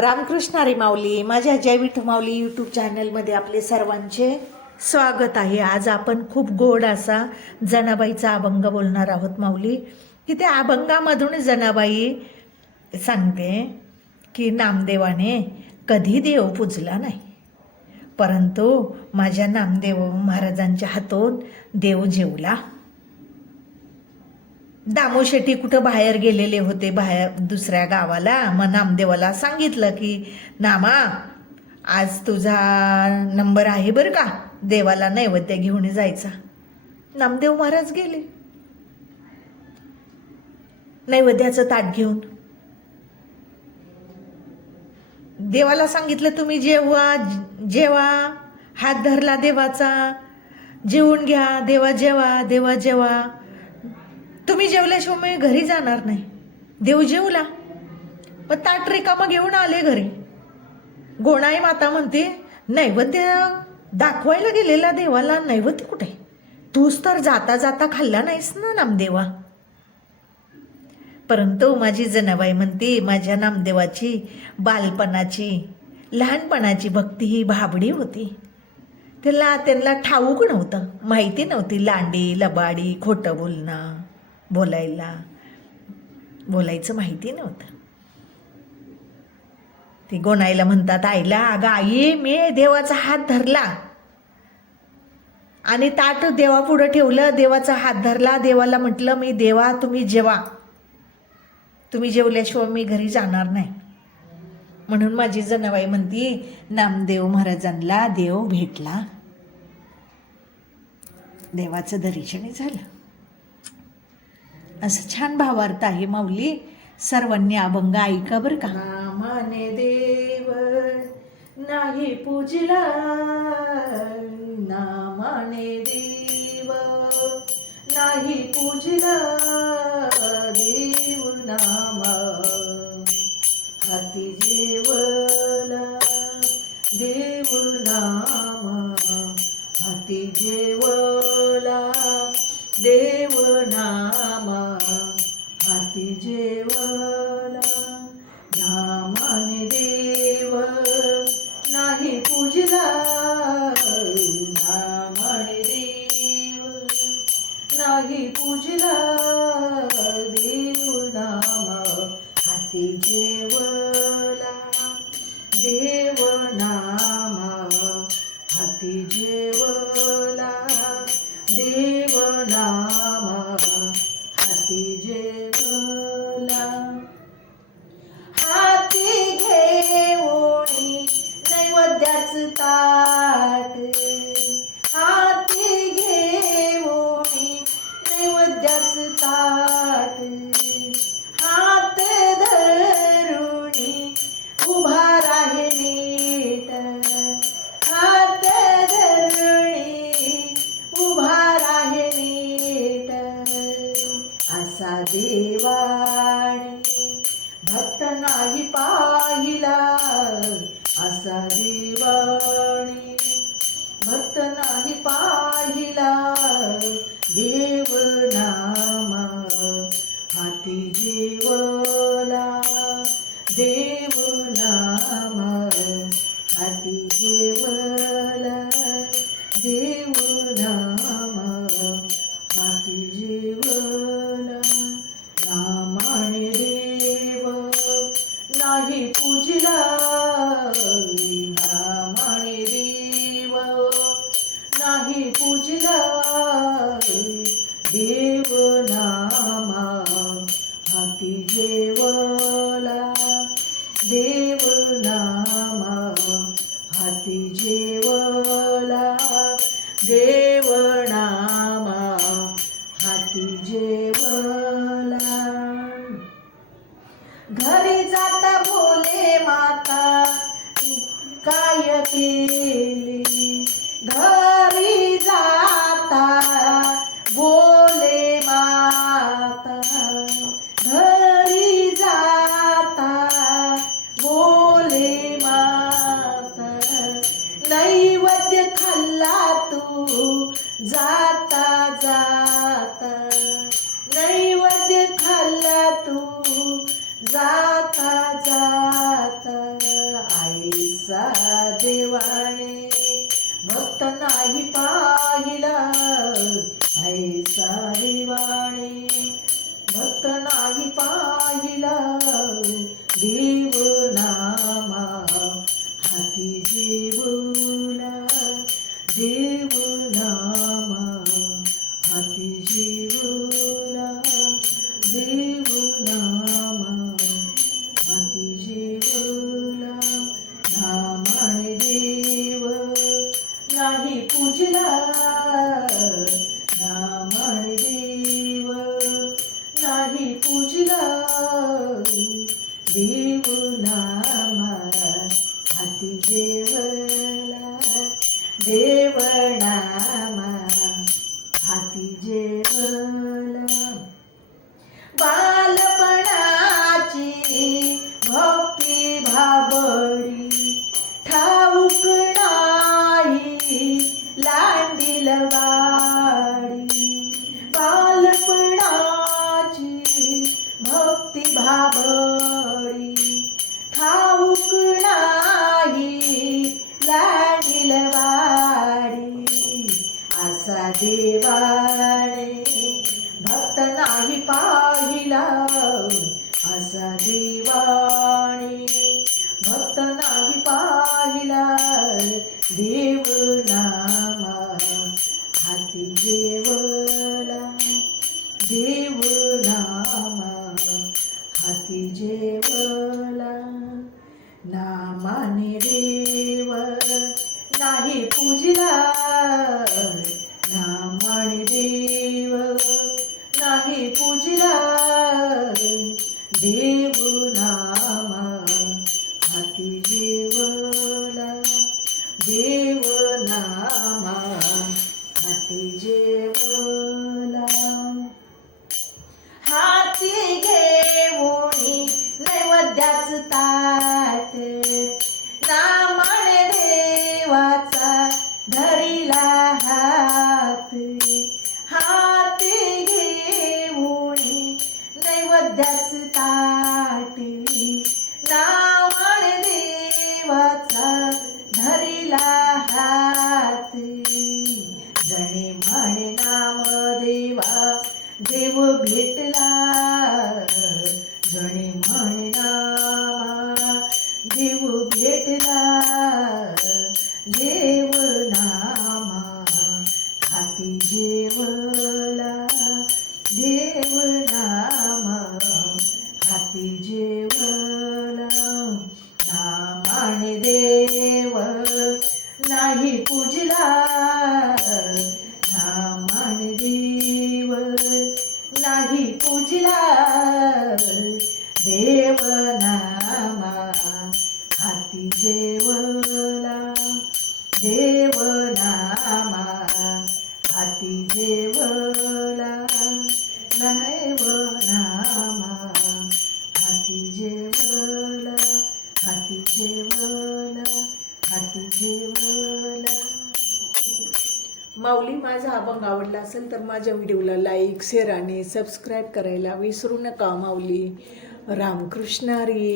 रामकृष्णारी माऊली माझ्या जय विठू माऊली यूट्यूब चॅनलमध्ये आपले सर्वांचे स्वागत आहे. आज आपण खूप गोड असा जनाबाईचा अभंग बोलणार आहोत माऊली. की त्या अभंगामधून जनाबाई सांगते की नामदेवाने कधी देव पूजला नाही. परंतु माझ्या नामदेव महाराजांच्या हातून देव जेवला. दामो शेट्टी कुठं बाहेर गेलेले होते बाहेर दुसऱ्या गावाला? मग नामदेवाला सांगितलं की नामा आज तुझा नंबर आहे बरं का देवाला नैवेद्य घेऊन जायचा. नामदेव महाराज गेले. नैवेद्याचं ताट घेऊन. देवाला सांगितलं तुम्ही जेव्हा जेवा हात धरला देवाचा जेवून घ्या देवा जेवा देवा जेवा तुम्ही जेवल्याशिवाय मी घरी जाणार नाही. देव जेवला. मग ताट रिकामं घेऊन आले घरी. गोणाई माता म्हणते नैवेद्य दाखवायला गेलेला देवाला नैवेद्य कुठे? तूच तर जाता जाता खाल्ला नाहीस ना नामदेवा. परंतु माझी जनाबाई म्हणते माझ्या नामदेवाची बालपणाची लहानपणाची भक्ती ही भाबडी होती. त्याला त्यांना ठाऊक नव्हतं. माहिती नव्हती लांडी लबाडी खोटं बोलणं. बोलायला. बोलायचं माहिती नव्हतं. ते गोणाईला म्हणतात आईला अगं आई मी देवाचा हात धरला. आणि ताट देवापुढं ठेवलं देवाचा हात धरला देवाला म्हटलं मी देवा तुम्ही जेवा. तुम्ही जेवल्याशिवाय मी घरी जाणार नाही. म्हणून माझी जनाबाई म्हणती नामदेव महाराजांना देव भेटला. देवाचं दर्शनही झालं. असं छान भावार्थ आहे माऊली. सर्वांनी अभंग ऐका बरं का. नामाने देव नाही पूजला. नामाने देव नाही पूजला. देव नामा हाती जेवला. देव नामा हाती जेवला. जेवला नामाने देव नाही पूजला. नामाने देव नाही पूजला. देव नाम हाती जेवला. देव नाम हाती जेवला. देव नाम नाही पूजला देव नामा ಆದಿದೇವಲ ದೇವಣ Yes. Thank you. भेटला गणी म्हणे भेटला देव हाती जेवला देव नामा हाती जेवला. नामा हाती जेवला देवनामा हाती जेवला नामा हाती जेवला हाती जेवला हाती जेवला माऊली माझा अभंग आवडला असेल तर माझ्या व्हिडिओला लाईक शेअर आणि सबस्क्राईब करायला विसरू नका माऊली. रामकृष्णारी